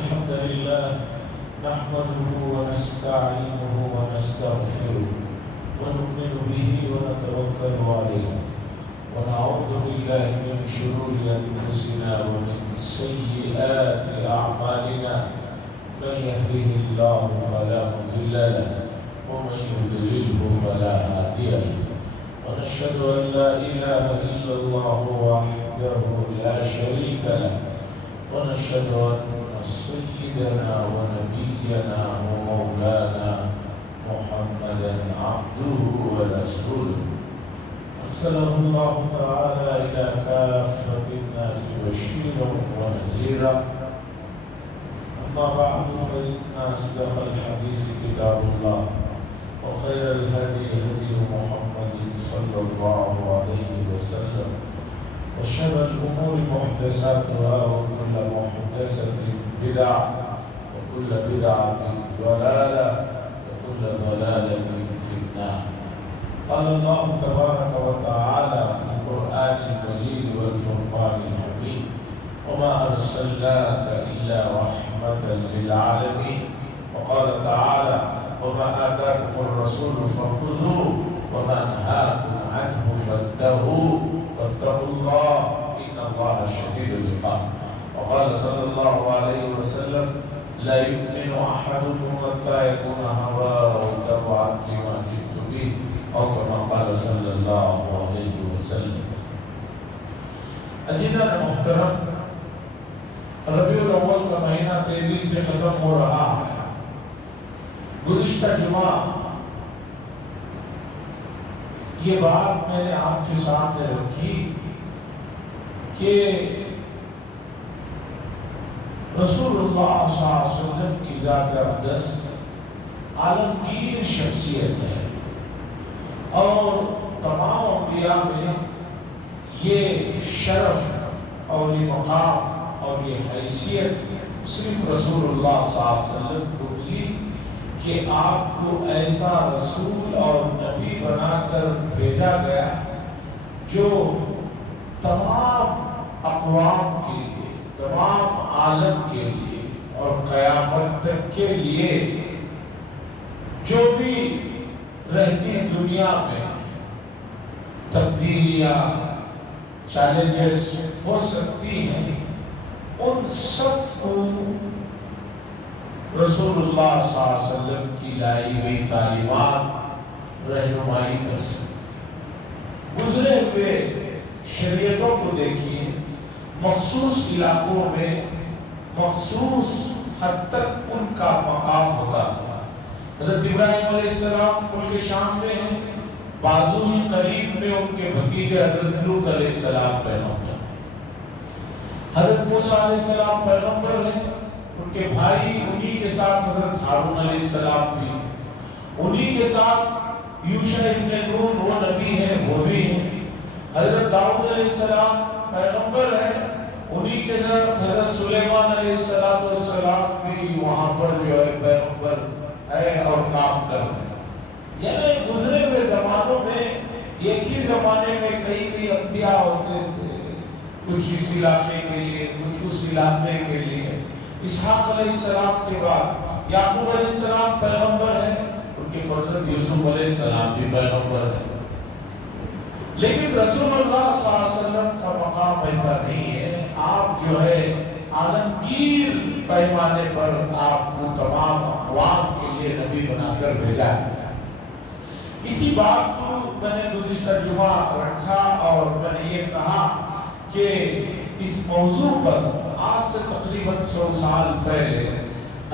الحمد لله نحمده ونستعينه ونستغفره ونؤمن به ونتوكل عليه ونعوذ بالله من شرور أنفسنا ومن سيئات أعمالنا من يهده الله فلا مضل له ومن يضلله فلا هادي له ونشهد أن لا إله إلا الله وحده لا شريك له ونشهد أن سيدنا ونبينا ومولانا محمدا عبده ورسوله أرسله الله تعالى إلى كافة الناس بشيرا ونذيرا أما بعد فإن أصدق الحديث كتاب الله وخير الهدي هدي محمد صلى الله عليه وسلم وشر الأمور محدثاتها وكل محدثة بدعة وكل بدعة ضلالة وكل ضلالة في النار. قال الله تبارك وتعالى في القرآن المجيد والفرقان الحميد وما أرسلناك إلا رحمة للعالمين. وقال تعالى وما آتاكم الرسول فخذوه وما نهاكم عنه فانتهوا واتقوا الله إن الله شديد العقاب. وقال صلى الله عليه وسلم لا يؤمن أحدكم حتى يكون هواه تبعا لما جئت به أو كما قال صلى الله عليه وسلم. عزیزان محترم، ربیع الاول کا مہینہ تیزی سے ختم ہو رہا ہے. گزشتہ جمعہ یہ بات میں نے آپ کے سامنے رکھی کہ رسول اللہ صلی اللہ علیہ وسلم کی ذات اقدس عالمگیر شخصیت ہے اور تمام انبیاء میں یہ شرف اور یہ مقام اور یہ حیثیت صرف رسول اللہ صلی اللہ علیہ وسلم کو ملی کہ آپ کو ایسا رسول اور نبی بنا کر بھیجا گیا جو تمام اقوام کے لیے، تمام عالم کے لیے اور قیامت تک کے لیے جو بھی رہتی ہیں دنیا میں تبدیلیاں، چیلنجز ہو سکتی ہیں، ان سب کو رسول اللہ صلی اللہ علیہ وسلم کی لائی ہوئی تعلیمات رہنمائی کر سکتی. گزرے ہوئے شریعتوں کو دیکھیے، مخصوص علاقوں میں مخصوص حد تک ان کا مقام ہوتا تھا. حضرت ابراہیم علیہ السلام ملک شام میں ہیں، بازو ہی قریب میں ان کے بھتیجے حضرت لوط علیہ السلام پیغمبر. حضرت موسیٰ علیہ السلام پیغمبر ہیں، ان کے بھائی انہی کے ساتھ حضرت ہارون علیہ السلام بھی، انہی کے ساتھ یوشع ابن نون وہ نبی ہیں، وہ بھی ہیں. حضرت داؤد علیہ السلام پیغمبر ہیں، انہی کے ساتھ حضرت سلیمان علیہ السلام بھی وہاں پر جو ہے پیغمبر ہے اور کام کر رہے ہیں. یعنی گزرے ہوئے زمانوں میں ایک ہی زمانے میں کئی انبیاء ہوتے تھے، کچھ اس علاقے کے لیے، کچھ اس علاقے کے لیے. اسحاق علیہ السلام کے بعد یعقوب علیہ السلام پیغمبر ہیں، ان کے فرزند یوسف علیہ السلام بھی پیغمبر ہیں. لیکن رسول اللہ صلی اللہ علیہ وسلم کا مقام ایسا نہیں ہے. آپ جو ہے عالمگیر پیمانے پر آپ کو تمام اقوام کے لیے نبی بنا کر بھیجا ہے. اسی بات کو میں نے گزشتہ جمعہ رکھا اور میں نے یہ کہا کہ اس موضوع پر آج سے تقریباً 100 سال پہلے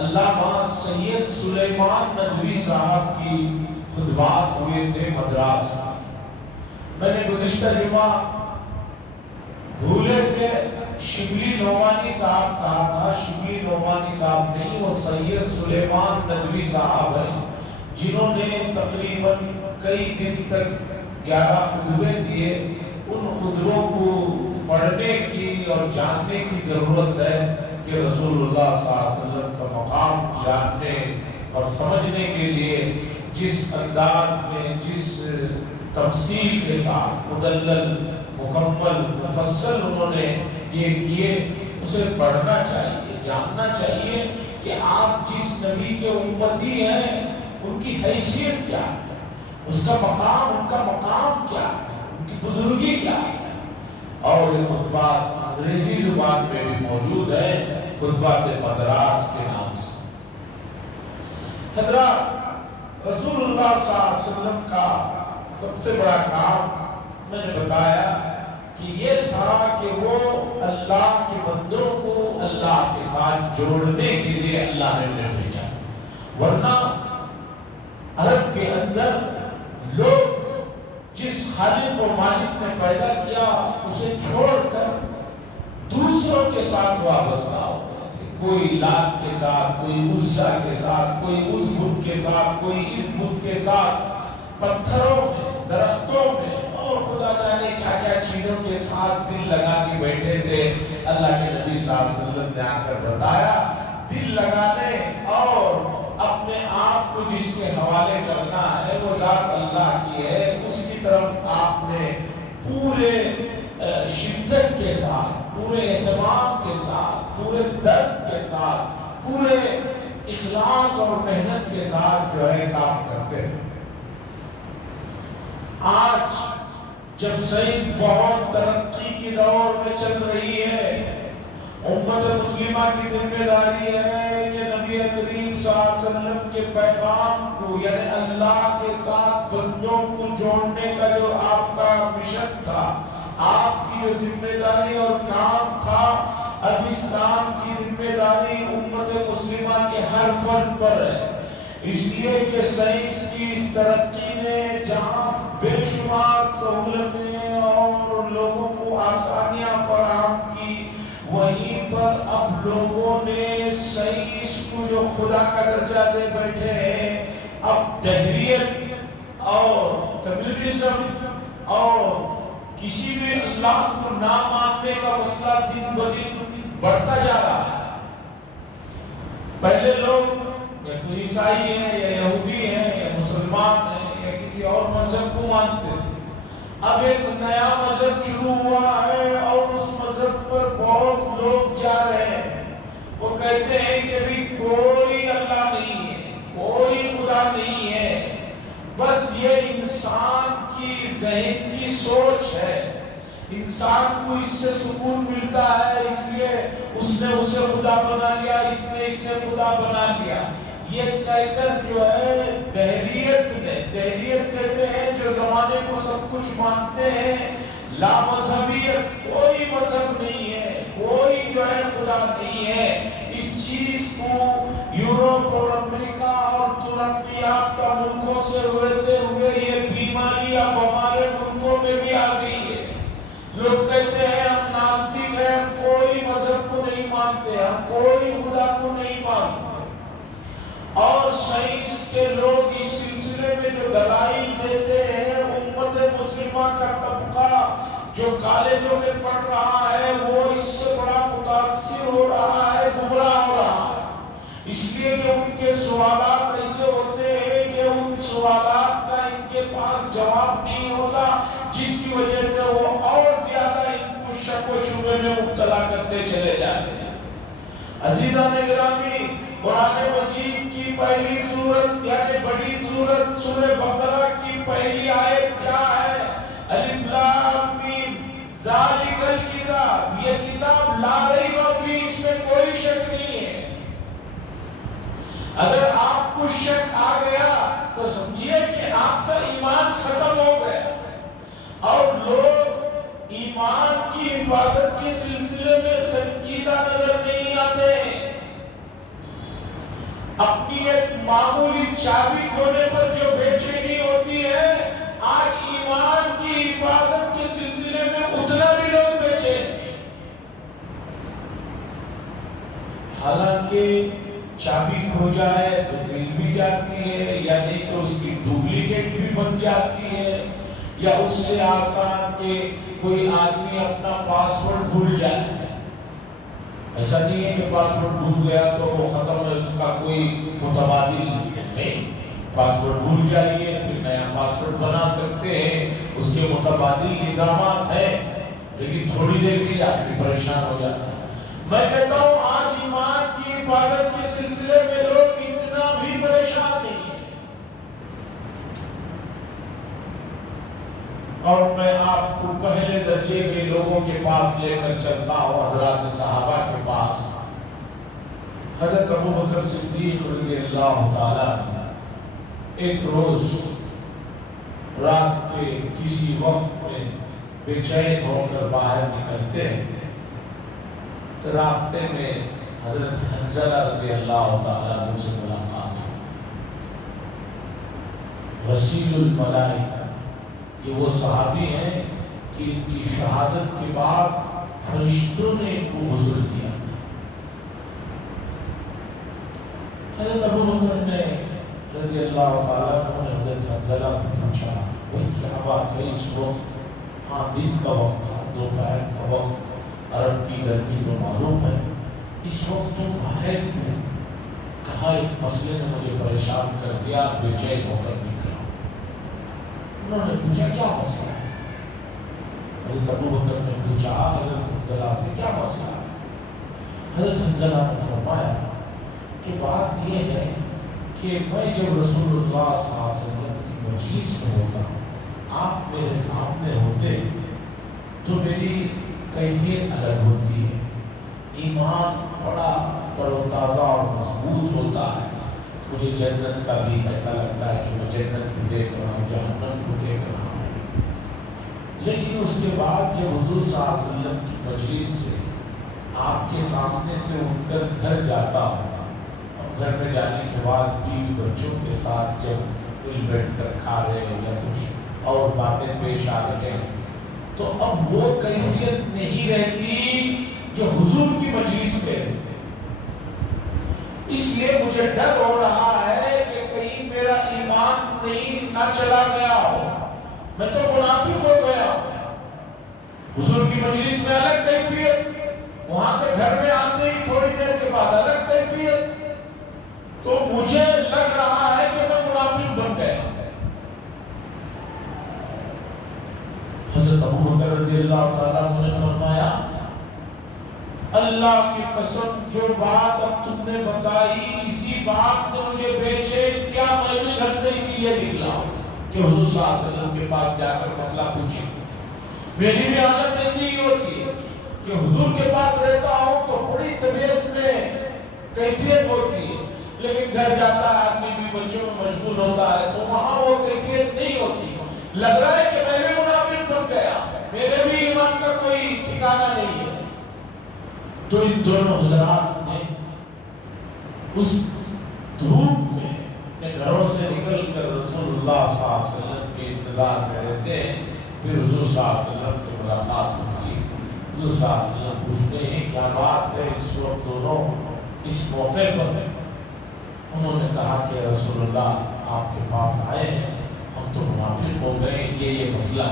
علامہ سید سلیمان ندوی صاحب کی خطبات ہوئے تھے مدراس. میں نے گزشتہ جمعہ بھولے سے شبلی نعمانی صاحب کہا تھا. شبلی نعمانی صاحب نہیں، وہ سید سلیمان ندوی صاحب ہیں جنہوں نے تقریباً کئی دن تک 11 خطبے دیے. ان خطبوں کو پڑھنے کی اور جاننے کی ضرورت ہے کہ رسول اللہ صلی اللہ علیہ وسلم کا مقام جاننے اور سمجھنے کے لیے جس انداز میں، جس تفصیل کے ساتھ مدلل مکمل مفصل انہوں نے یہ کیے، اسے پڑھنا چاہیے، جاننا چاہیے کہ آپ جس نبی کے امتی ہیں ان کی حیثیت کیا ہے، اس کا مقام، ان کا مقام کیا ہے، ان کی بزرگی کیا ہے۔ اور یہ خطبہ انگریزی زبان میں بھی موجود ہے، خطبات مدراس کے نام سے۔ حضرات، رسول اللہ صلی اللہ علیہ وسلم کا سب سے بڑا کام میں نے بتایا کہ یہ تھا کہ وہ اللہ کے بندوں کو اللہ کے ساتھ جوڑنے کے لیے اللہ نے انہیں بھیجا، ورنہ عرب کے اندر لوگ جس خالق و مالک نے پیدا کیا اسے چھوڑ کر دوسروں کے ساتھ وابستہ ہو گئے تھے، کوئی لات کے ساتھ، کوئی عزا کے ساتھ، کوئی اس بت کے ساتھ، کوئی اس بت کے ساتھ، پتھروں میں، درختوں میں اور خدا جانے کیا کیا چیزوں کے ساتھ دل لگا کے بیٹھے تھے۔ اللہ کے نبی صلی اللہ علیہ وسلم نے آ کر بتایا دل لگانے اور اپنے آپ کو جس کے حوالے کرنا ہے وہ ذات اللہ کی ہے، اس کی طرف آپ نے پورے شدت کے ساتھ، پورے اہتمام کے ساتھ، پورے درد کے ساتھ، پورے اخلاص اور محنت کے ساتھ جو ہے کام کرتے ہیں۔ آج جب سائنس بہت ترقی کی دور میں چل رہی ہے، امت مسلمہ کی ذمہ داری ہے کہ نبی کریم صلی اللہ علیہ وسلم کے پیغام کو، یعنی اللہ کے ساتھ بندوں کو جوڑنے کا جو آپ کا مشن تھا، آپ کی جو ذمہ داری اور کام تھا، اب اسلام کی ذمہ داری امت مسلمہ کے ہر فرد پر ہے، اس لیے کہ سائنس کی اس ترقی نے جہاں بے شمار سہولتیں اور لوگوں کو آسانیاں فراہم کی، وہیں پر اب لوگوں نے سائنس کو جو خدا کا درجہ دے بیٹھے ہیں، اب دہریت اور کمیونزم اور کسی بھی اللہ کو نہ ماننے کا مسئلہ دن بدن بڑھتا جا رہا ہے۔ پہلے لوگ یا تو عیسائی ہیں یا یہودی ہیں یا مسلمان ہیں یا کسی اور مذہب کو مانتے تھے، اب ایک نیا مذہب شروع ہوا ہے اور اس مذہب پر بہت لوگ جا رہے ہیں۔ وہ کہتے ہیں کہ بھی کوئی اللہ نہیں ہے، کوئی خدا نہیں ہے، بس یہ انسان کی ذہن کی سوچ ہے، انسان کو اس سے سکون ملتا ہے، اس لیے اس نے اسے خدا بنا لیا، اس نے اسے خدا بنا لیا۔ یہ کہہ کر جو ہے دہریت کہتے ہیں جو زمانے کو سب کچھ مانتے ہیں، لا مذہبیت، کوئی مذہب نہیں ہے، کوئی جو ہے خدا نہیں ہے۔ اس چیز کو یورپ اور امریکہ اور ترقی یافتہ ملکوں سے ہوتے ہوئے یہ بیماری اب ہمارے ملکوں میں بھی آ گئی ہے۔ لوگ کہتے ہیں ہم ناستک ہیں، ہم کوئی مذہب کو نہیں مانتے، ہم کوئی خدا کو نہیں مانتے، اور سائنس کے لوگ اس سلسلے میں جو دلائل دیتے ہیں، امت مسلمہ کا طبقہ جو کالجوں میں پڑھ رہا ہے وہ اس سے بڑا متاثر ہو رہا ہے، گمراہ ہو رہا ہے، اس لیے کہ ان کے سوالات ایسے ہوتے ہیں کہ ان سوالات کا ان کے پاس جواب نہیں ہوتا، جس کی وجہ سے وہ اور زیادہ ان کو شک و شبہ میں مبتلا کرتے چلے جاتے ہیں۔ عزیزان گرامی، قرآن مجید کی پہلی سورت یعنی بڑی سورت سورہ بقرہ کی پہلی آیت کیا ہے؟ الف لام میم ذالک الکتاب، یہ کتاب لا ریب فیہ، اس میں کوئی شک نہیں ہے۔ اگر آپ کو شک آ گیا تو سمجھیے کہ آپ کا ایمان ختم ہو گیا، اور لوگ ایمان کی حفاظت کے سلسلے میں سنجیدہ نظر نہیں آتے ہیں۔ اپنی ایک معمولی چابی کھونے پر جو بے چینی ہوتی ہے، آج ایمان کی حفاظت کے سلسلے میں اتنا بھی لوگ بے چین ہیں۔ حالانکہ چابی کھو جائے تو مل بھی جاتی ہے، یا نہیں تو اس کی ڈپلیکیٹ بھی بن جاتی ہے، یا اس سے آسان کہ کوئی آدمی اپنا پاسورڈ بھول جائے۔ ایسا نہیں ہے کہ پاسورڈ بھول گیا تو وہ ختم ہے، اس کا کوئی متبادل نہیں، پاسورڈ بھول جائیے، پھر نیا پاسپورٹ بنا سکتے ہیں، اس کے متبادل نظامات ہیں، لیکن تھوڑی دیر کے لیے آدمی پریشان ہو جاتا ہے۔ میں کہتا ہوں آج ایمان کی حفاظت کے سلسلے میں لوگ اتنا بھی پریشان نہیں ہیں۔ اور میں آپ کو پہلے درجے کے لوگوں کے پاس لے کر چلتا ہوں، حضرات صحابہ کے پاس۔ حضرت ابوبکر صدیق رضی اللہ تعالیٰ ایک روز رات کے کسی وقت میں بے چین ہو کر باہر نکلتے ہیں، راستے میں حضرت حنظلہ رضی اللہ تعالیٰ عنہ سے ملاقات ہوتی۔ غسیل الملائکہ، یہ وہ صحابی ہیں کہ ان کی شہادت کے بعد فرشتوں نے ان کو غسل دیا تھا۔ حضرت ابوبکر نے رضی اللہ تعالیٰ عنہ نے حضرت حنظلہ سے پوچھا، وہ کیا بات ہے اس وقت؟ ہاں دن کا وقت تھا، دوپہر کا وقت، عرب کی گرمی تو معلوم ہے، اس وقت تم باہر کیوں؟ کہا ایک مسئلے نے مجھے پریشان کر دیا، بے چین ہو کر نکلا۔ انہوں نے پوچھا کیا مسئلہ ہے؟ حضرت ابوبکر نے پوچھا حضرت حنظلہ سے کیا مسئلہ ہے؟ حضرت حنظلہ نے فرمایا کہ بات یہ ہے کہ میں جب رسول اللہ صلی اللہ علیہ وسلم کی مجلس میں ہوتا ہوں، آپ میرے سامنے ہوتے تو میری کیفیت الگ ہوتی ہے، ایمان بڑا تر و تازہ اور مضبوط ہوتا ہے، مجھے جنت کا بھی ایسا لگتا ہے کہ میں جنت کو دیکھ رہا ہوں، جہنم کو دیکھ رہا ہوں۔ لیکن اس کے بعد جب حضور صلی اللہ علیہ وسلم کی مجلس سے آپ کے سامنے سے اٹھ کر گھر جاتا ہوں، اور گھر میں جانے کے بعد بیوی بچوں کے ساتھ جب مل بیٹھ کر کھا رہے ہیں یا کچھ اور باتیں پیش آ رہے ہیں، تو اب وہ کیفیت نہیں رہتی جو حضور کی مجلس میں رہتی۔ اس لیے مجھے ڈر ہو رہا ہے کہ کہیں میرا ایمان نہیں نہ چلا گیا ہو، میں تو منافق ہو گیا ہوں۔ حضور کی مجلس میں الگ کیفیت، وہاں سے گھر میں آتے ہی تھوڑی دیر کے بعد الگ کیفیت، تو مجھے لگ رہا ہے کہ میں منافق بن گیا۔ حضرت ابوبکر رضی اللہ تعالیٰ عنہ نے فرمایا اللہ کی قسم جو بات اب تم نے بتائی اسی بات نے مجھے بے چین کیا، میں بھی گھر سے اسی لیے نکلا ہوں کہ حضور صلی اللہ علیہ وسلم کے پاس جا کر مسئلہ پوچھیں۔ میری بھی حالت ایسی ہی ہوتی ہے کہ حضور کے پاس رہتا ہوں تو بڑی طبیعت میں کیفیت ہوتی ہے، لیکن گھر جاتا ہے آدمی بھی بچوں میں مشغول ہوتا ہے تو وہاں وہ کیفیت نہیں ہوتی، لگ رہا ہے کہ میں بھی منافق بن گیا، میرے بھی ایمان کا کوئی ٹھکانہ نہیں ہے۔ تو ان دونوں حضرات نے اس دھوپ میں اپنے گھروں سے نکل کر رسول اللہ صلی اللہ علیہ وسلم کے انتظار کر رہے تھے، پھر حضور صلی اللہ علیہ وسلم سے ملاقات ہوئی۔ حضور صلی اللہ علیہ وسلم پوچھتے ہیں کیا بات ہے اس وقت دونوں اس موقع پر؟ انہوں نے کہا کہ رسول اللہ آپ کے پاس آئے ہیں، ہم تو منافق ہو گئے، یہ مسئلہ۔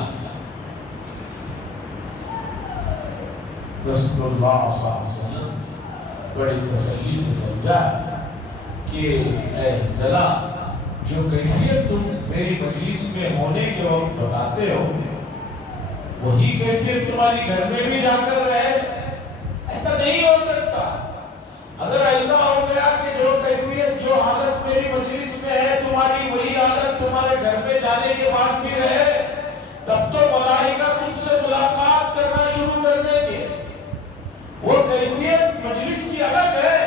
رسول اللہ صلی اللہ علیہ وسلم بڑی تسلی سے سمجھا کہ اے حنظلہ جو کیفیت تم میری مجلس میں ہونے کے وقت بتاتے ہو وہی کیفیت تمہاری گھر میں بھی جا کر رہے، ایسا نہیں ہو سکتا۔ اگر ایسا ہو گیا کہ جو کیفیت جو حالت میری مجلس میں ہے تمہاری وہی حالت تمہارے گھر میں جانے کے بعد بھی رہے، تب تو ملائکہ تم سے ملاقات کرنا شروع کر دیں گے۔ وہ کیفیت مجلس کی الگ ہے،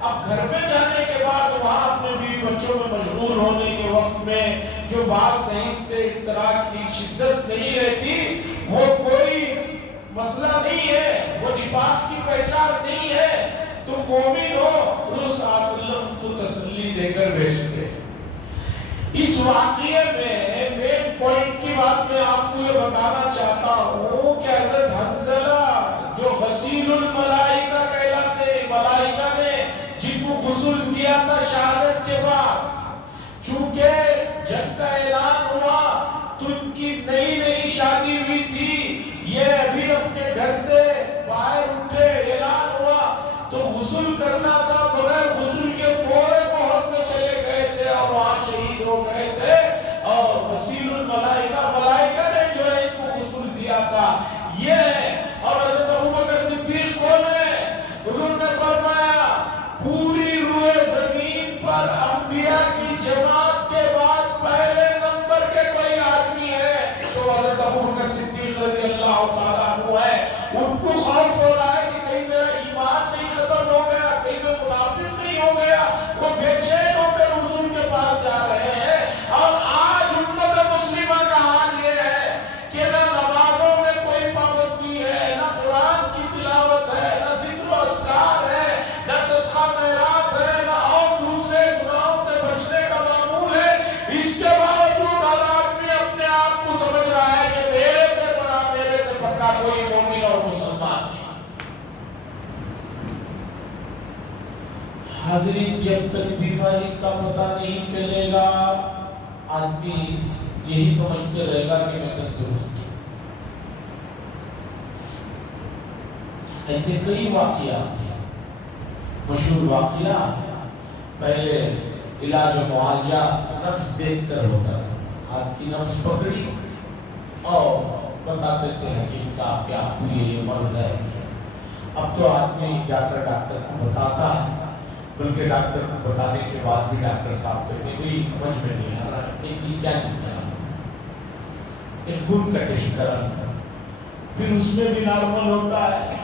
اب گھر میں جانے کے بعد وہاں اپنے بیوی بچوں میں مشغول ہونے کے وقت میں جو بات ذہن سے اس طرح کی شدت نہیں رہتی، وہ کوئی مسئلہ نہیں ہے، وہ نفاق کی پہچان نہیں ہے۔ تم مومن ہو، رسول صلی اللہ علیہ وسلم کو تسلی دے کر بھیجتے۔ اس واقعے میں مین پوائنٹ کی بات میں آپ کو یہ بتانا چاہتا ہوں کہ حضرت حنظلہ جو غسیل الملائکہ کہلاتے، ملائکہ نے جن کو غسل دیا تھا شہادت کے بعد، چونکہ جنگ کا اعلان ہوا تو ان کی نئی نئی شادی ہوئی تھی، یہ ابھی اپنے گھر سے باہر اٹھے، اعلان ہوا تو غسل کرنا تھا، بغیر غسل کے فوراً محرم میں چلے گئے تھے اور وہاں شہید ہو گئے تھے۔ اور کا یہ ہے. اور حضرت ابوبکر صدیق کون ہے؟ حضور نے فرمایا پوری روئے زمین پر انبیاء کی جماعت کے بعد پہلے نمبر کے کوئی آدمی ہے تو حضرت ابوبکر صدیق رضی اللہ تعالیٰ عنہ ہے. ان کو خوف ہو رہا ہے کہ کہیں میرا ایمان نہیں ختم ہو گیا، کہیں میں منافق نہیں ہو گیا. وہ بے چین ہو کر حضور کے پاس جا رہے ہیں. اور آج امت مسلمہ کا حال یہ ہے کہ نہ نمازوں میں کوئی پابندی ہے، نہ قرآن کی تلاوت ہے، نہ ذکر و اذکار ہے، نہ صدقہ خیرات ہے، نہ اور دوسرے گناہوں سے بچنے کا معمول ہے. اس کے باوجود ہر آدمی اپنے آپ کو سمجھ رہا ہے کہ میرے سے بڑا، میرے سے پکا کوئی مومن اور مسلمان نہیں. حاضرین، جب تک بیماری کا پتہ نہیں چلے گا آدمی یہی سمجھتے رہے گا کہ میں تندرست ہوں. ایسے کئی واقعات ہیں. مشہور واقعہ پہلے علاج و معالجہ نفس دیکھ کر ہوتا تھا. آپ کی نفس پکڑی اور بتاتے تھے حکیم صاحب کہ آپ کو یہ مرض ہے. اب تو آدمی جا کر ڈاکٹر کو بتاتا ہے، بلکہ ڈاکٹر کو بتانے کے بعد بھی ڈاکٹر صاحب کہتے ہیں کہ سمجھ میں نہیں آ رہا ہے، ایک اسکین کرا، ایک خون کا ٹیسٹ کرا، پھر اس میں بھی نارمل ہوتا ہے.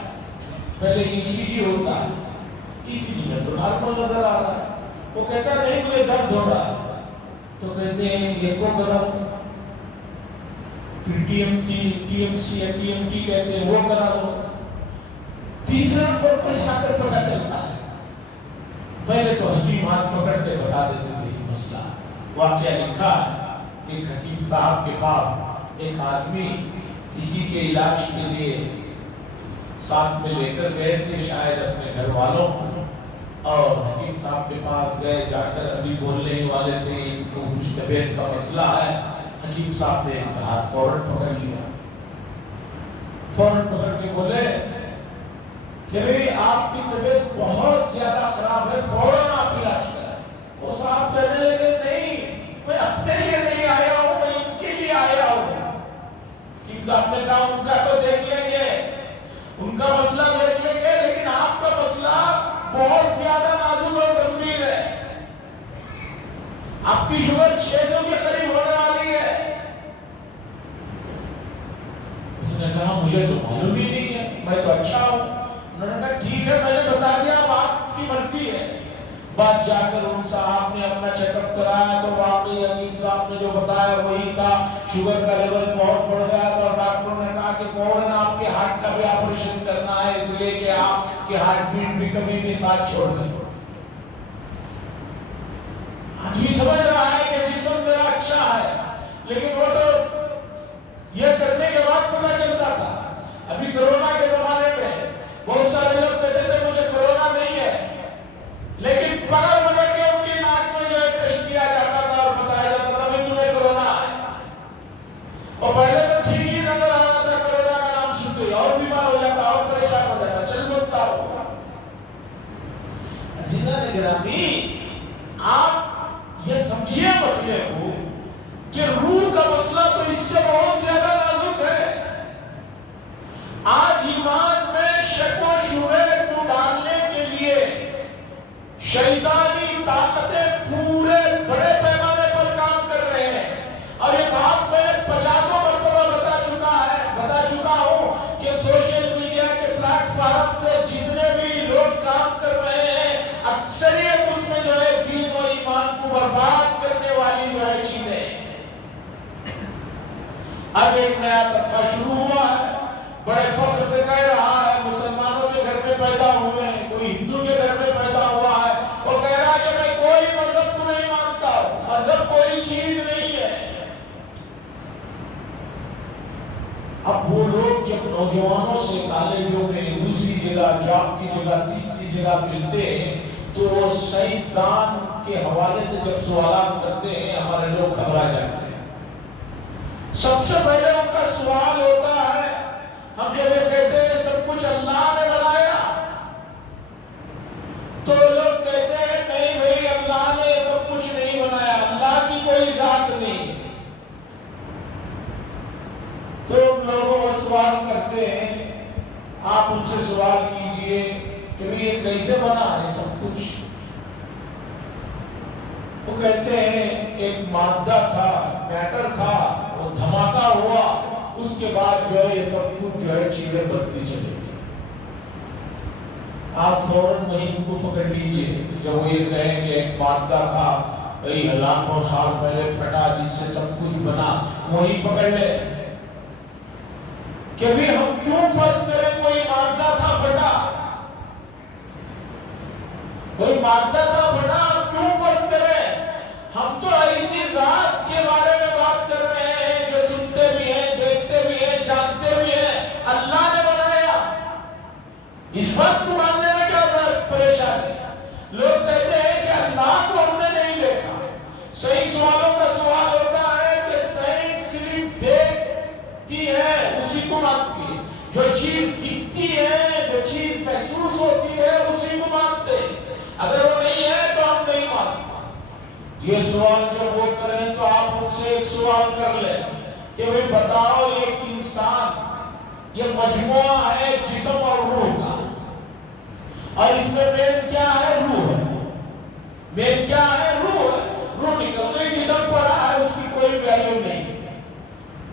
پہلے ای سی جی ہوتا ہے، ای سی جی میں تو نارمل نظر آ رہا ہے. وہ کہتا ہے نہیں مجھے درد ہو رہا ہے، تو کہتے ہیں یہ کو کرا، پھر ٹی ایم سی یا ٹی ایم ٹی کہتے ہیں وہ کرا لو. تیسرے نمبر پر جا کر پتہ چلتا ہے. پہلے تو حکیم ہاتھ پکڑتے بتا دیتے تھے یہ مسئلہ. واقعہ لکھا ہے کہ ایک حکیم صاحب کے پاس ایک آدمی کسی کے علاج کے لیے ساتھ میں لے کر گئے تھے، شاید اپنے گھر والوں، اور حکیم صاحب کے پاس گئے. جا کر ابھی بولنے ہی والے تھے ان کو کچھ طبیعت کا مسئلہ ہے. حکیم صاحب نے ان کا ہاتھ فوراً پکڑ لیا، فوراً پکڑ کے بولے کہ بھئی آپ کی طبیعت بہت زیادہ خراب ہے، فوراً آپ علاج کریں. وہ صاحب کہنے لگے نہیں، میں اپنے لیے نہیں آیا ہوں، میں ان کے لیے آیا ہوں. حکیم صاحب نے کہا ان کا تو دیکھ لیں گے، ان کا مسئلہ دیکھ لیں گے، لیکن آپ کا مسئلہ بہت زیادہ نازک اور گمبھیر ہے. آپ کی شوگر 600 کے قریب ہونے والی ہے. اس نے کہا مجھے تو معلوم ہی نہیں ہے، میں تو اچھا ہوں. انہوں نے کہا ٹھیک ہے میں نے بتا دیا، اب آپ کی مرضی ہے. بعد جا کر ان صاحب نے اپنا چیک اپ کرایا تو واقعی حکیم صاحب نے جو بتایا وہی تھا. شوگر کا لیول بہت بڑھ گیا تھا اور ڈاکٹروں نے کہا کہ فوراً آپ کے ہارٹ کا بھی آپریشن کرنا ہے، اس لیے کہ آپ کے ہارٹ بیٹ بھی کبھی بھی ساتھ چھوڑ سکتے. آدمی سمجھ رہا ہے کہ جسم میرا اچھا ہے، لیکن وہ تو یہ کرنے کے بعد پتہ چلتا تھا. ابھی کرونا کے زمانے میں بہت سارے لوگ کہتے تھے مجھے کرونا نہیں ہے، لیکن پکڑ پکڑ کے ان کی ناک میں جو ہے ٹیسٹ کیا جاتا تھا اور بتایا جاتا تھا بھائی تمہیں کرونا ہے. اور پہلے تو ٹھیک ہی نظر آ رہا تھا، کرونا کا نام سنتے ہی اور بیمار ہو جاتا، اور پریشان ہو جاتا، چل بستا ہو. عزیزان گرامی، آپ یہ سمجھیے مسئلے کو کہ روح کا مسئلہ تو اس سے بہت زیادہ نازک ہے. آج ایمان میں شک و شبہ کو ڈالنے کے لیے شیطانی طاقتیں پورے بڑے پیمانے پر کام کر رہے ہیں. اور یہ بات میں 50 مرتبہ بتا چکا ہوں کہ سوشل میڈیا کے پلیٹ فارم سے جتنے بھی لوگ کام کر رہے ہیں اکثریت اس میں جو ہے دین و ایمان کو برباد کرنے والی جو ہے چیزیں. اب ایک نیا طبقہ شروع ہوا ہے، بڑے فخر سے کہہ رہا ہے مسلمانوں کے گھر میں پیدا ہوئے ہیں، کوئی ہندو کے گھر میں پیدا ہوا ہے، وہ کہہ رہا ہے کہ میں کوئی مذہب کو نہیں مانتا ہوں، مذہب کوئی چیز نہیں ہے. اب وہ لوگ جب نوجوانوں سے کالجوں میں دوسری جگہ، جاب کی جگہ، تیسری جگہ ملتے ہیں تو وہ سائنسدان کے حوالے سے جب سوالات کرتے ہیں ہمارے لوگ گھبرا جاتے ہیں. سب سے پہلے ان کا سوال ہوتا ہے، ہم جب یہ کہتے ہیں سب کچھ اللہ نے بنایا تو لوگ کہتے ہیں نہیں بھائی اللہ نے سب کچھ نہیں بنایا، اللہ کی کوئی ذات نہیں. تو ان لوگوں کو سوال آپ ان سے سوال کیجئے کہ یہ کیسے بنا ہے سب کچھ؟ وہ کہتے ہیں ایک مادہ تھا، میٹر تھا، وہ دھماکہ ہوا، اس کے بعد جو ہے یہ سب کچھ جو ہے چیزیں بنتی چلے گی۔ آپ فوراً وہیں ان کو پکڑ لیجئے جب وہ یہ کہیں کہ ایک مادہ تھا کئی لاکھوں سال پہلے پھٹا جس سے سب کچھ بنا، وہیں پکڑ لے کہ بھی ہم کیوں فرض کریں کوئی مادہ تھا پھٹا، کوئی مادہ تھا پھٹا، کیوں فرض کریں؟ ہم تو ایسی ذات کے بارے میں بات کر رہے ہیں جو سنتے بھی ہیں، دیکھتے بھی ہیں، جانتے بھی ہیں، اللہ نے بنایا۔ اس بات کو ماننے میں کیا پریشانی ہے؟ لوگ کہتے ہیں کہ اللہ کو ہم نے نہیں دیکھا۔ صحیح سوالوں کا سوال ہوتا ہے کہ سائنس صرف دیکھتی ہے اسی کو مانتی ہے، جو چیز دکھتی ہے، جو چیز محسوس ہوتی ہے اسی کو مانتے ہیں، اگر وہ نہیں ہے تو ہم نہیں مانتے۔ یہ سوال جب وہ کریں تو آپ ان سے ایک سوال کر لیں کہ بھئی بتاؤ یہ انسان یہ مجموعہ ہے جسم اور روح کا، اور اس میں مین کیا ہے؟ روح ہے۔ مین کیا ہے؟ روح ہے۔ روح نکل گئی جسم پڑا ہے، اس کی کوئی ویلیو نہیں۔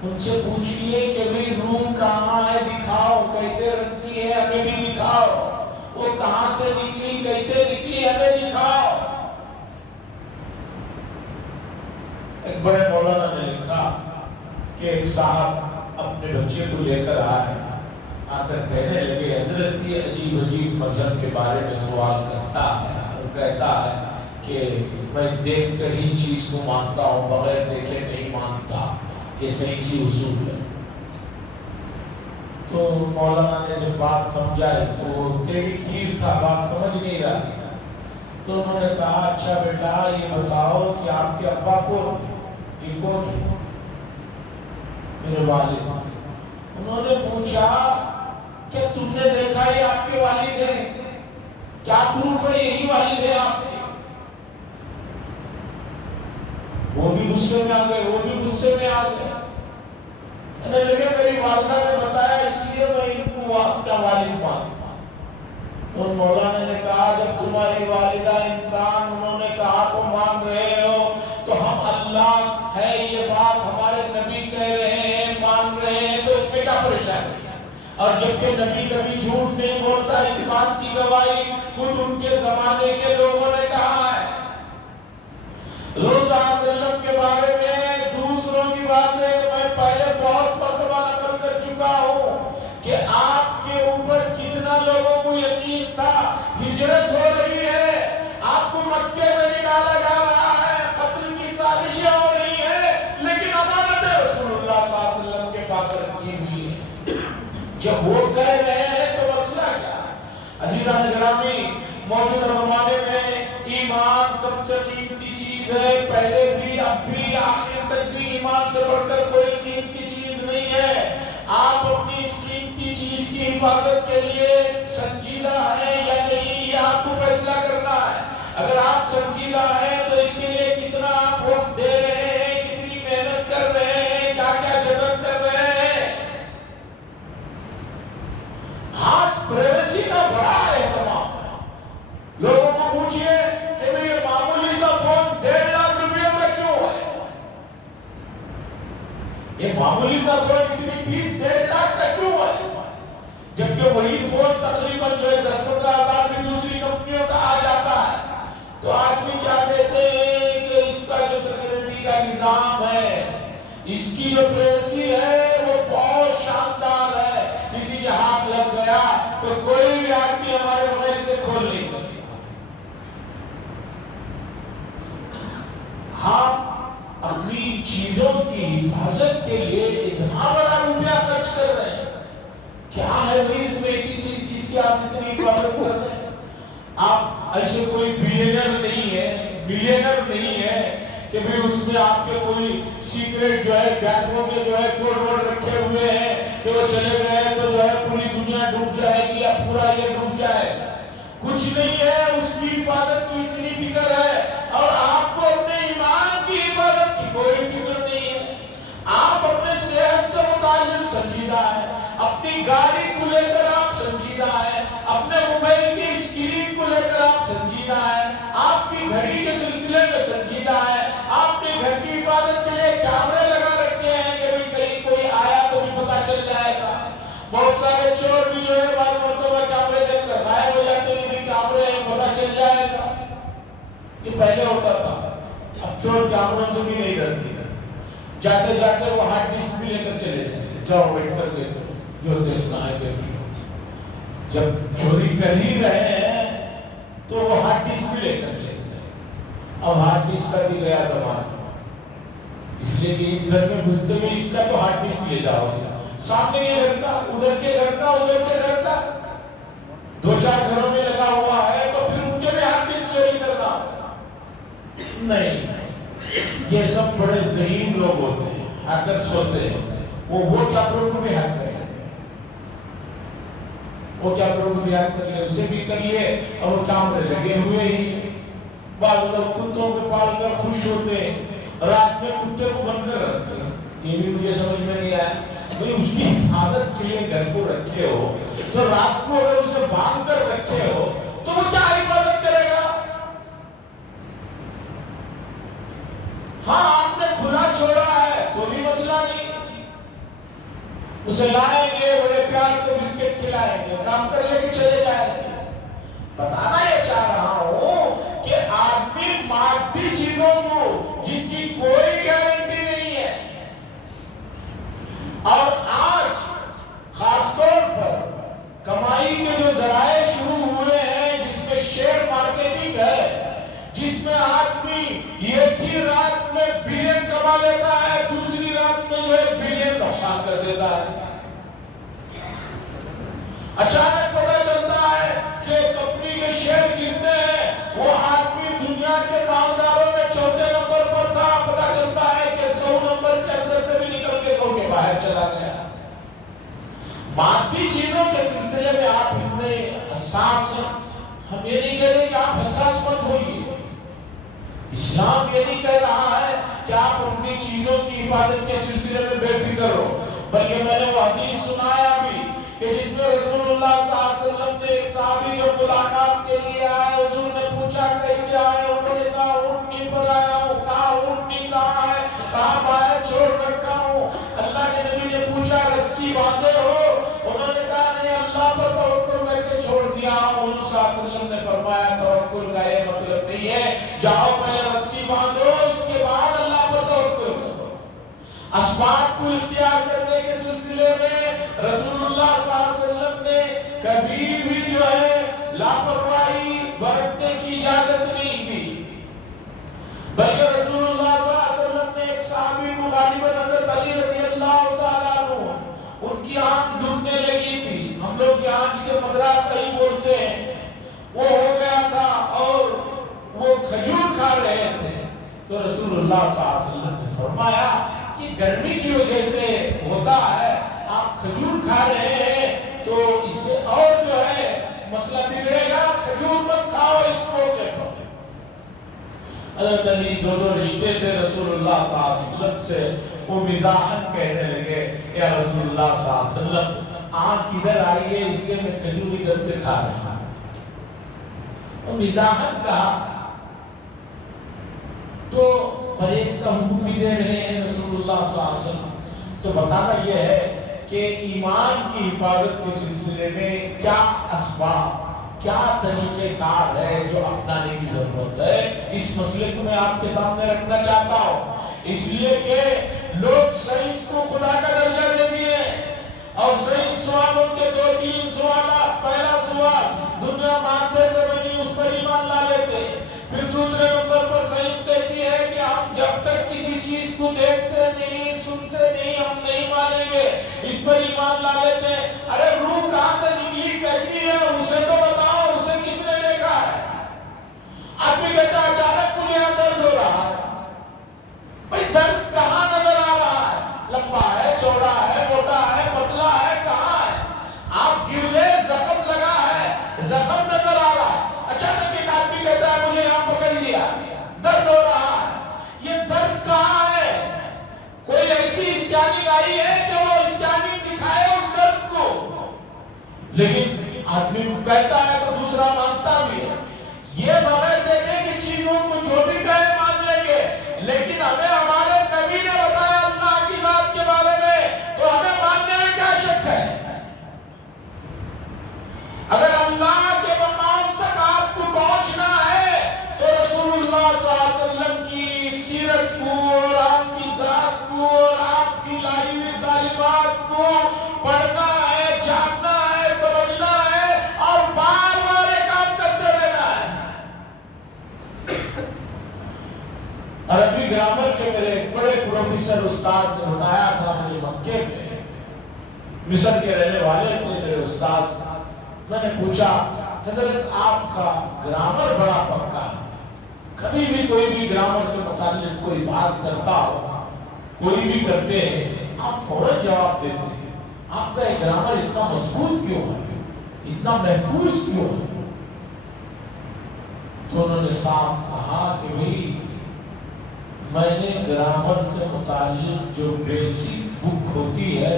ان سے پوچھئے کہ بھئی روح کہاں ہے، دکھاؤ، کیسے رکھی ہے ہمیں بھی دکھاؤ، وہ کہاں سے نکلی، کیسے نکلی ہمیں دکھاؤ۔ ایک بڑے مولانا نے لکھا کہ ایک صاحب اپنے بچے کو لے کر آئے، آ کر کہنے لگے حضرت یہ عجیب عجیب مذہب کے بارے میں سوال کرتا ہے اور کہتا ہے کہ میں دیکھ کر ہی چیز کو مانتا ہوں، بغیر دیکھے نہیں مانتا، یہ صحیح سی اصول ہے۔ تو مولانا نے جب بات سمجھائی تو وہ تیری کھیر تھا، بات سمجھ نہیں رہا تھا، تو انہوں نے کہا اچھا بیٹا یہ بتاؤ کہ آپ کے ابا کون؟ یہ کون ہے؟ میرے والد۔ انہوں نے پوچھا کہ تم نے دیکھا یہ آپ کے والد ہیں؟ کیا پروف ہے یہی والد ہے آپ کے؟ وہ بھی غصے میں آ گئے، وہ بھی غصے میں آ گئے۔ انہیں لگے میری والدہ نے بتایا اس لیے میں ان کو اپنا والد مانتا۔ ان مولانا نے کہا جب تمہاری والدہ انسان انہوں نے کہا تو مان رہے ہو، تو ہم اللہ ہے یہ بات ہمارے نبی کہہ رہے ہیں، مان رہے ہیں، تو اس میں کیا پریشانی؟ اور جبکہ نبی کبھی جھوٹ نہیں بولتا، اس بات کی گواہی خود ان کے زمانے کے لوگوں نے کہا ہے۔ حضور صلی اللہ علیہ وسلم کے بارے میں دوسروں کی باتیں میں پہلے بہت مرتبہ نقل کر چکا ہوں کہ آپ کے اوپر کتنا لوگوں کو یقین تھا، ہجرت ہو رہی ہے، آپ کو مکے میں نکالا جا رہا ہے، قتل کی سازشیں ہو رہی ہیں، لیکن امانت رسول اللہ صلی اللہ علیہ وسلم کے پاس رکھی ہوئی ہے۔ جب وہ کہہ رہے ہیں تو مسئلہ کیا؟ عزیزان گرامی، موجودہ زمانے میں ایمان سب سے قیمتی چیز ہے، پہلے بھی اب بھی آخر تک بھی ایمان سے بڑھ کر کوئی قیمتی چیز نہیں ہے۔ آپ اپنی اس قیمتی چیز کی حفاظت کے لیے سنجیدہ ہیں یا نہیں، یہ آپ کو فیصلہ کرنا ہے۔ اگر آپ سنجیدہ ہیں تو اس کے لیے کتنا آپ وقت دے رہے ہیں، کتنی محنت کر رہے ہیں، کیا کیا جتن کر رہے ہیں۔ آج پرائیویسی کا بڑا اہتمام ہے۔ لوگوں کو پوچھئے کہ میں یہ معمولی سا فون 1.5 لاکھ روپے میں کیوں ہے؟ یہ معمولی سا فون اتنی 20-1.5 لاکھ کا کیوں ہے؟ جبکہ وہی فون تقریباً جو ہے 10-15 ہزار بھی دوسری کمپنیوں کا آ جاتا ہے۔ تو آدمی کیا کہتے ہیں کہ اس کا جو سیکیورٹی کا نظام ہے، اس کی جو پرائیویسی ہے وہ بہت شاندار ہے، کسی کے ہاتھ لگ گیا تو کوئی بھی آدمی ہمارے بغیر اسے کھول نہیں سکتا۔ ہم اپنی چیزوں کی حفاظت کے لیے اتنا بڑا روپیہ خرچ کر رہے ہیں، کیا ہے بھئی اس میں ایسی چیز جس کی آپ اتنی حفاظت کر رہے ہیں؟ آپ ایسے کوئی بلینر نہیں ہے کہ بھی اس میں آپ کے کوئی سیکریٹ جو ہے بینکوں کے جو ہے کوڈ ورڈ رکھے ہوئے ہیں کہ وہ چلے گئے تو جو ہے پوری دنیا ڈوب جائے گی یا پورا یہ ڈوب جائے گا۔ کچھ نہیں ہے، اس کی حفاظت کی اتنی فکر ہے، اور آپ کو اپنے ایمان کی حفاظت کی کوئی فکر نہیں ہے۔ آپ اپنے صحت سے متعلق سنجیدہ ہے، اپنی گاڑی کو لے کر آپ چور بھی جو ہے بعض مرتبہ کیمرے دیکھ کر غائب ہو جاتے ہیں کہ کیمرے ہیں پتہ چل جائے گا. یہ پہلے ہوتا تھا. اب چور کیمروں سے بھی نہیں ڈرتے. جاتے جاتے وہ ہارڈ ڈسک بھی لے کر چلے جاتے. جاؤ بیٹھ کر دیکھو جو دیکھنا ہے دیکھ لو. جب چوری کر ہی رہے ہیں تو وہ ہارڈ ڈسک بھی لے کر چلے گئے. اب ہارڈ ڈسک کا بھی گیا زمانہ. اس لیے کہ اس گھر میں گھستے ہوئے اس کا تو ہارڈ ڈسک لے جاؤ گے. سامنے کے گھر کا, ادھر کے گھر کا, ادھر کے گھر کا, 2-4 گھروں میں لگا ہوا ہے تو پھر ان کے بھی ہارڈ ڈسک چوری کرنا نہیں. یہ سب بڑے ذہین لوگ ہوتے ہیں, ہیکرز ہوتے ہیں. وہ کیمروں کو بھی ہیک کر لیتے ہیں. وہ کیمروں کو بھی ہیک کر لیے, اسے بھی کر لیے اور وہ کیمرے لگے ہوئے ہی. بعض لوگ کتوں کو پال کر خوش ہوتے ہیں, رات میں کتے کو بند کر رکھتے ہیں. یہ بھی مجھے سمجھ میں نہیں آیا. بھئی اس کی حفاظت کے لیے گھر کو رکھے ہو تو رات کو اگر اسے باندھ کر رکھے ہو تو وہ کیا حفاظت کرے گا؟ ہاں آپ نے کھلا چھوڑا ہے تو بھی مسئلہ نہیں. اسے لائیں گے, بڑے پیار سے بسکٹ کھلائیں گے, کام کر لے کے چلے جائیں گے. بتانا یہ چاہ رہا ہوں کہ آدمی مادی چیزوں کو جس کی کوئی گارنٹی نہیں ہے, اور آج خاص طور پر کمائی کے جو ذرائع شروع ہوئے ہیں جس میں شیئر مارکیٹنگ ہے, جس میں آدمی ایک ہی رات میں بلین کما لیتا ہے, دوسری رات میں جو ہے بلین نقصان کر دیتا ہے. اچانک پتہ چلتا ہے کہ کمپنی کے شیئر گرتے ہیں, وہ آدمی دنیا کے مالداروں میں 4تھے نمبر پر تھا, پتہ چلتا ہے کہ 100 نمبر کے اندر سے بھی نکل کے 100 کے باہر چلا گیا. مادی چیزوں کے سلسلے میں آپ اتنے حساس ہیں. ہم یہ نہیں کہہ رہے کہ آپ حساس مت ہوئیے. اسلام یہ نہیں کہہ رہا ہے کہ آپ اپنی چیزوں کی حفاظت کے سلسلے میں بے فکر ہو, بلکہ میں نے وہ حدیث سنایا بھی کہ جس میں رسول اللہ صلی اللہ علیہ وسلم نے ایک صحابی جو ملاقات کے لیے آئے, حضور نے پوچھا کیسے آئے, انہوں نے کہا اونٹنی پر آیا ہوں. کہا اونٹنی کہاں ہے؟ کہا باہر چھوڑ رکھا ہوں. اللہ کے نبی نے پوچھا رسی باندھے ہو؟ انہوں نے کہا نہیں, اللہ پر توکل کر کے چھوڑ دیا. حضور صلی اللہ علیہ وسلم نے فرمایا توکل کا یہ مطلب نہیں ہے جاؤ پہلے رسی باندھو اس کے بعد اللہ پر توکل کرو. اسباب کو اختیار کرنے کے سلسلے میں رسول اللہ صلی اللہ علیہ وسلم نے کبھی بھی جو ہے لاپرواہی برتنے کی اجازت نہیں دی, بلکہ رسول اللہ صلی اللہ علیہ وسلم نے ایک صحابی کو غالباً حضرت علی رضی اللہ تعالیٰ عنہ, ان کی آنکھ دھنے لگی تھی, ہم لوگ یہاں جسے مدرسہ ہی بولتے ہیں, وہ ہو گیا تھا اور وہ کھجور کھا رہے تھے. تو رسول اللہ صلی اللہ علیہ وسلم نے فرمایا یہ گرمی کی وجہ سے ہوتا ہے, آپ کھجور کھا رہے ہیں تو اس سے اور جو ہے مسئلہ بگڑے گا, کھجور مت کھاؤ اس موقع پر. حضرت علی دو رشتے تھے رسول اللہ صلی اللہ علیہ وسلم سے, وہ مزاحاً کہنے لگے یا رسول اللہ صلی اللہ علیہ وسلم آنکھ ادھر آئی ہے اس لیے میں کھجور ادھر سے کھا رہا ہوں. وہ مزاحاً کہا تو پرہیز کا حکم بھی دے رہے ہیں رسول اللہ صلی اللہ علیہ وسلم. تو بتانا یہ ہے کہ ایمان کی حفاظت کے سلسلے میں کیا اسباب, کیا طریقہ کار ہے جو اپنانے کی ضرورت ہے, اس مسئلے کو میں آپ کے سامنے رکھنا چاہتا ہوں. اس لیے کہ لوگ سائنس کو خدا کا درجہ دے دیے اور سائنس والوں کے 2-3 سوالات, پہلا سوال دنیا مادے سے بنی اس پر ایمان لا لیتے, پھر دوسرے نمبر پر سائنس کہتی ہے کہ ہم جب تک کسی چیز کو دیکھتے نہیں سنتے نہیں ہم نہیں مانیں گے, اس پر ایمان لا لیتے ہیں. ارے روح کہاں سے نکلی, کیسی ہے, اسے تو بتاؤ, اسے کس نے دیکھا ہے؟ آدمی کہتا ہے اچانک مجھے یہاں درد ہو رہا ہے. بھئی درد کہاں نظر آ رہا ہے؟ لمبا ہے, چوڑا ہے, موٹا ہے, پتلا ہے, کہاں ہے؟ آپ گر گئے, زخم لگا ہے, زخم نظر آ رہا ہے. اچانک ایک آدمی کہتا ہے مجھے یہاں پکڑ لیا, درد ہو رہا ہے. یہ درد کہاں ہے؟ کوئی ایسی اسکیننگ آئی ہے کہ وہ اسکیننگ دکھائے اس درد کو؟ لیکن آدمی کہتا ہے تو دوسرا مانتا بھی ہے. یہ بغیر دیکھیں کہ چیزوں کو جو بھی کہے مان لیں گے, لیکن ہمیں ہمارے نبی نے بتایا اللہ کی ذات کے بارے میں, تو ہمیں ماننے میں کیا شک ہے؟ پروفیسر استاد نے بتایا تھا مجھے مکے میں، مصر کے رہنے والے تھے میرے استاد. میں نے پوچھا حضرت آپ کا گرامر بڑا پکا ہے، کبھی بھی کوئی بھی گرامر سے متعلق کوئی بات کرتا ہو، کوئی بھی کرتے ہیں آپ فوراً جواب دیتے ہیں، آپ کا یہ گرامر اتنا مضبوط کیوں ہے، اتنا محفوظ کیوں ہے؟ تو انہوں نے صاف کہا کہ بھئی میں نے گرامر سے متعلق جو بیسک بک ہوتی ہے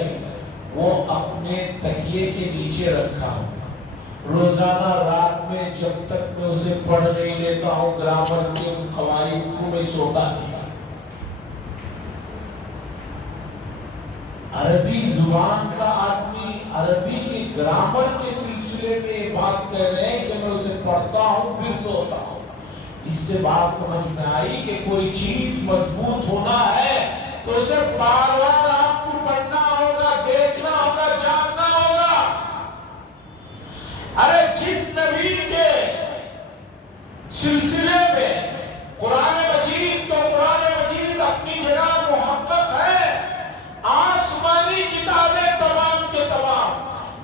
وہ اپنے تکیے کے نیچے رکھا ہوں، روزانہ رات میں جب تک میں اسے پڑھ نہیں لیتا ہوں گرامر کے ان قواعد کو، میں سوتا نہیں. عربی زبان کا آدمی عربی کے گرامر کے سلسلے میں یہ بات کہہ رہے ہیں کہ میں اسے پڑھتا ہوں پھر سوتا ہوں. اس سے بات سمجھ میں آئی کہ کوئی چیز مضبوط ہونا ہے تو اسے بار بار آپ کو پڑھنا ہوگا، دیکھنا ہوگا، جاننا ہوگا. ارے جس نبی کے سلسلے میں قرآن مجید، تو قرآن مجید اپنی جگہ محقق ہے، آسمانی کتابیں تمام کے تمام،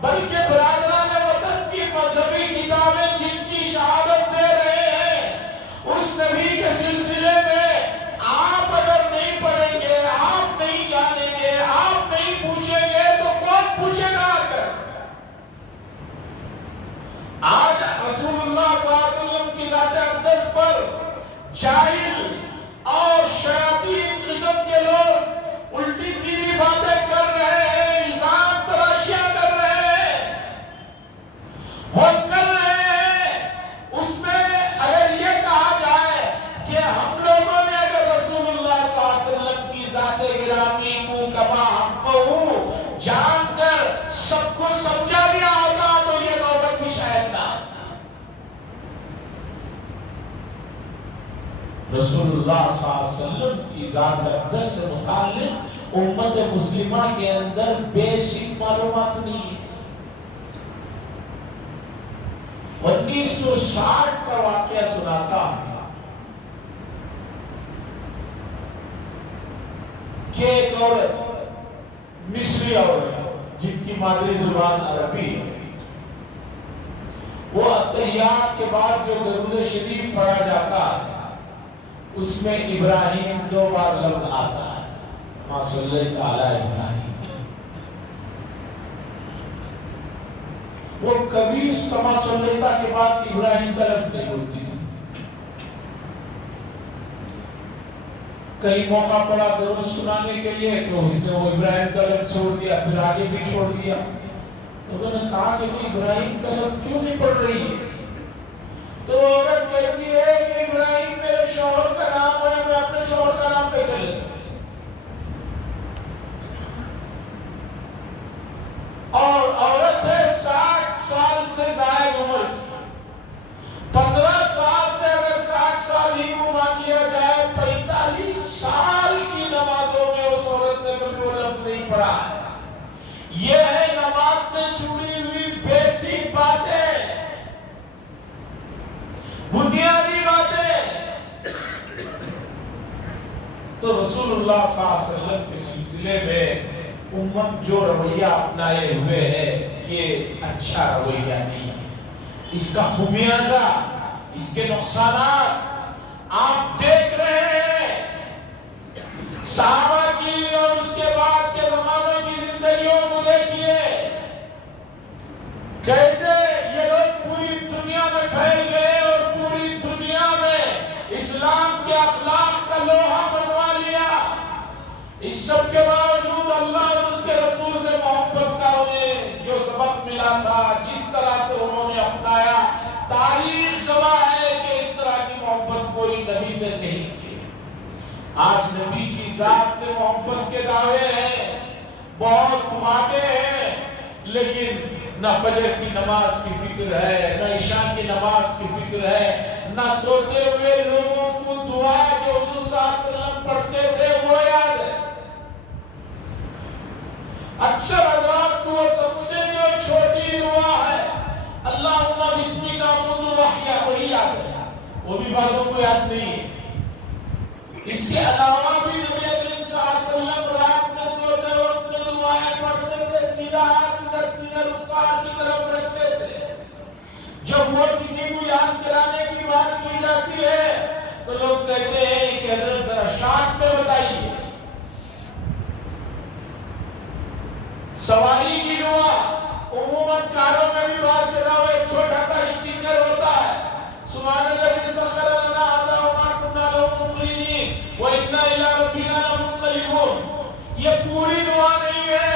بلکہ برادران وطن کی مذہبی کتابیں جن کی شہادت دے رہے ہیں، اس نبی کے سلسلے میں آپ اگر نہیں پڑھیں گے، آپ نہیں جانیں گے، آپ نہیں پوچھیں گے تو کون پوچھے گا؟ آج رسول اللہ صلی اللہ علیہ وسلم کی ذات اقدس پر جاہل اور شیاطین قسم کے لوگ الٹی سیدھی باتیں کر رہے ہیں، الزام تراشیاں کر رہے ہیں، وہ کر رہے ہیں. اس میں اگر یہ کہا جائے کہ ہم لوگوں نے اگر رسول اللہ صلی اللہ علیہ وسلم کی ذات گرامی کو کما ہم کو جان کر سب کو سمجھا دیا ہوتا تو یہ نوبت بھی شاید نہ آتا. رسول اللہ صلی اللہ علیہ وسلم کی ذات اقدس سے متعلق امت مسلمہ کے اندر بیسک معلومات نہیں ہے. 1960 کا واقعہ سناتا ہوں کہ ایک عورت، مصری عورت جن کی مادری زبان عربی ہے، وہ اتحیات کے بعد جو درود شریف پڑھا جاتا ہے اس میں ابراہیم 2 بار لفظ آتا ہے، ما صلی تعالی ابراہیم. وہ کبھی اس کما صلیتا کے بعد ابراہیم کا لفظ نہیں بولتی تھی. کئی موقع پڑا درود سنانے کے لیے تو اس نے وہ ابراہیم کا لفظ چھوڑ دیا، پھر آگے بھی چھوڑ دیا. تو انہوں نے کہا کہ وہ ابراہیم کا لفظ کیوں نہیں پڑھ رہی ہے؟ تو وہ عورت کہتی ہے کہ ابراہیم میرے شوہر کا نام ہے، میں اپنے شوہر کا نام کیسے لے سکتا؟ اور عورت ہے 60 سال سے زائد عمر کی، 15 سال سے اگر 60 سال ہی کو مان لیا جائے، 45 سال کی نمازوں میں اس عورت نے کبھی وہ لفظ نہیں پڑھا ہے. یہ ہے نماز سے چھوڑی ہوئی بیسک باتیں، بنیادی باتیں. تو رسول اللہ صلی اللہ علیہ وسلم کے سلسلے میں امت جو رویہ اپنائے ہوئے ہے یہ اچھا رویہ نہیں ہے. اس کا خمیازہ، اس کے نقصانات آپ دیکھ رہے ہیں. صحابہ کی اور اس کے بعد کے زمانے کی زندگیوں کو دیکھیے، کیسے یہ لوگ پوری دنیا میں پھیل گئے اور پوری دنیا میں اسلام کے اخلاق کا لوہا بنوا لیا. اس سب کے باوجود اللہ اور اس کے رسول سے محبت کا انہیں جو سبق ملا تھا، جس طرح سے انہوں نے اپنایا، تاریخ گواہ ہے کہ اس طرح کی محبت کوئی نبی سے نہیں کی. آج نبی کی ذات سے محبت کے دعوے ہیں، بہت باتیں ہیں، لیکن نہ فجر کی نماز کی فکر ہے، نہ عشاء کی نماز کی فکر ہے، نہ سوتے ہوئے لوگوں کو دعا جو حضور صلی اللہ علیہ وسلم پڑھتے تھے وہ یاد ہے. اکثر حضرات کو وہ سب سے جو چھوٹی دعا ہے اللہم بسمک اموت واحیا وہی یاد ہے، وہ بھی بعضوں کو یاد نہیں ہے. اس کے علاوہ بھی نبی کریم صلی اللہ علیہ وسلم رات میں سوتے وقت میں دعائیں پڑھتے تھے، سیدھا ہاتھ ادھر سیدھا رخسار کی طرف رکھتے تھے۔ جب وہ کسی کو یاد کرانے کی بات کی جاتی ہے تو لوگ کہتے ہیں کہ حضرت ذرا شارٹ میں بتائیے۔ سواری کی دعا عموماً کاروں میں بھی بعض جگہ وہ ایک چھوٹا سا اسٹیکر ہوتا ہے، سبحان الذی سخر لنا ھذا وما كنا له مقرنین وانا الی ربنا لمنقلبون۔ یہ پوری دعا نہیں ہے،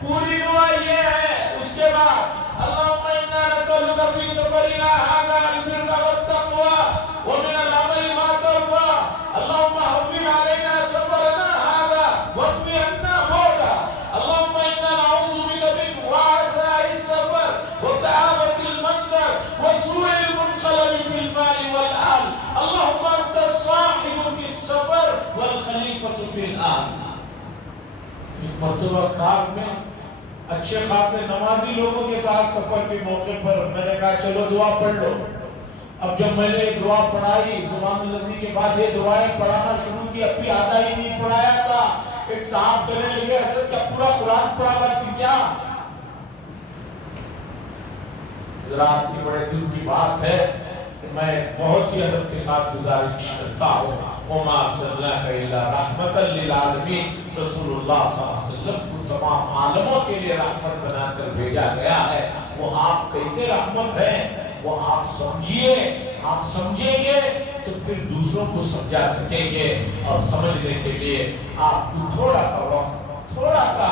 پوری دعا یہ ہے۔ اس کے بعد اللهم انا نسألك في سفرنا هذا البر والتقوى ومن العمل ما ترضى اللهم هون علينا سفرنا هذا واطوِ عنا بعده اللهم انا نعوذ بك من وعثاء السفر وكآبة المنظر وسوء المنقلب في المال والأهل اللهم انت الصاحب في السفر والخليفة في الأهل۔ ایک مرتبہ کار میں اچھے خاصے نمازی لوگوں کے ساتھ سفر کے موقع پر میں نے کہا چلو دعا پڑھ لو۔ اب جب میں نے دعا پڑھائی سبحان اللہ کے بعد یہ دعائیں پڑھانا شروع کی، اب بھی آدھا ہی نہیں پڑھایا تھا، ایک صاحب کہنے لگے حضرت کیا پورا قرآن پڑھا کرتی کیا؟ حضرات یہ بڑے دل کی بات ہے، میں بہت ہی ادب کے ساتھ گزارش کرتا ہوں وما ارسلناک الا رحمتا للعالمین، رسول اللہ صلی اللہ علیہ وسلم کو تمام عالموں کے لیے رحمت بنا کر بھیجا گیا ہے۔ وہ آپ کیسے رحمت ہیں وہ آپ سمجھیے، آپ سمجھیں گے تو پھر دوسروں کو سمجھا سکیں گے، اور سمجھنے کے لیے آپ کو تھوڑا سا وقت، تھوڑا سا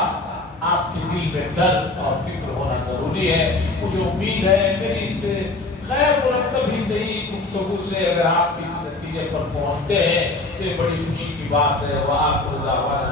آپ کے دل میں درد اور فکر ہونا ضروری ہے۔ مجھے امید ہے میری اس سے غیر مرتب ہی صحیح گفتگو سے اگر آپ کسی نتیجے پر پہنچتے ہیں تو یہ بڑی خوشی کی بات ہے۔ وآخر دعوانا